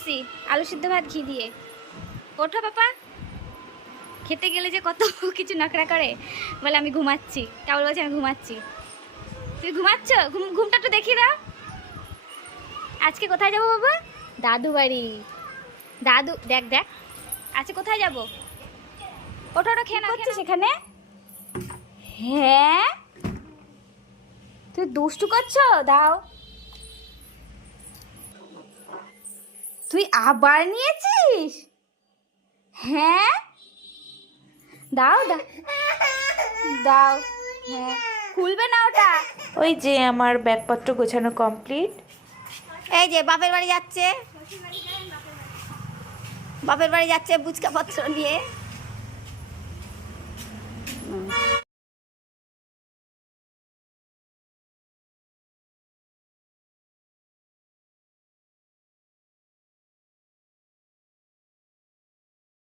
এসছি, আলু সিদ্ধ ভাত ঘি দিয়ে। ওঠো পাপা। খেতে গেলে যে কত কিছু নকরা করে, বলে আমি ঘুমাচ্ছি, কেবল বলছে আমি ঘুমাচ্ছি। তুই ঘুমাচ্ছ? ঘুমটা একটু দেখিয়ে দাও। আজকে কোথায় যাবো বাবা? দাদু বাড়ি। দাদু দেখ দেখ, আজকে কোথায় যাবো? ওঠো ওঠো, খেয়ে নাও। করছিস সেখানে? হ্যাঁ, তুই দুষ্টু করছো? দাও। তুই আবার নিয়েছিস? হ্যাঁ, দাও দাও দাও। হ্যাঁ, খুলবে না ওটা। ওই যে আমার ব্যাগপত্র গোছানো কমপ্লিট। এই যে বাপের বাড়ি যাচ্ছে, বাপের বাড়ি যাচ্ছে বুচকা পত্র নিয়ে।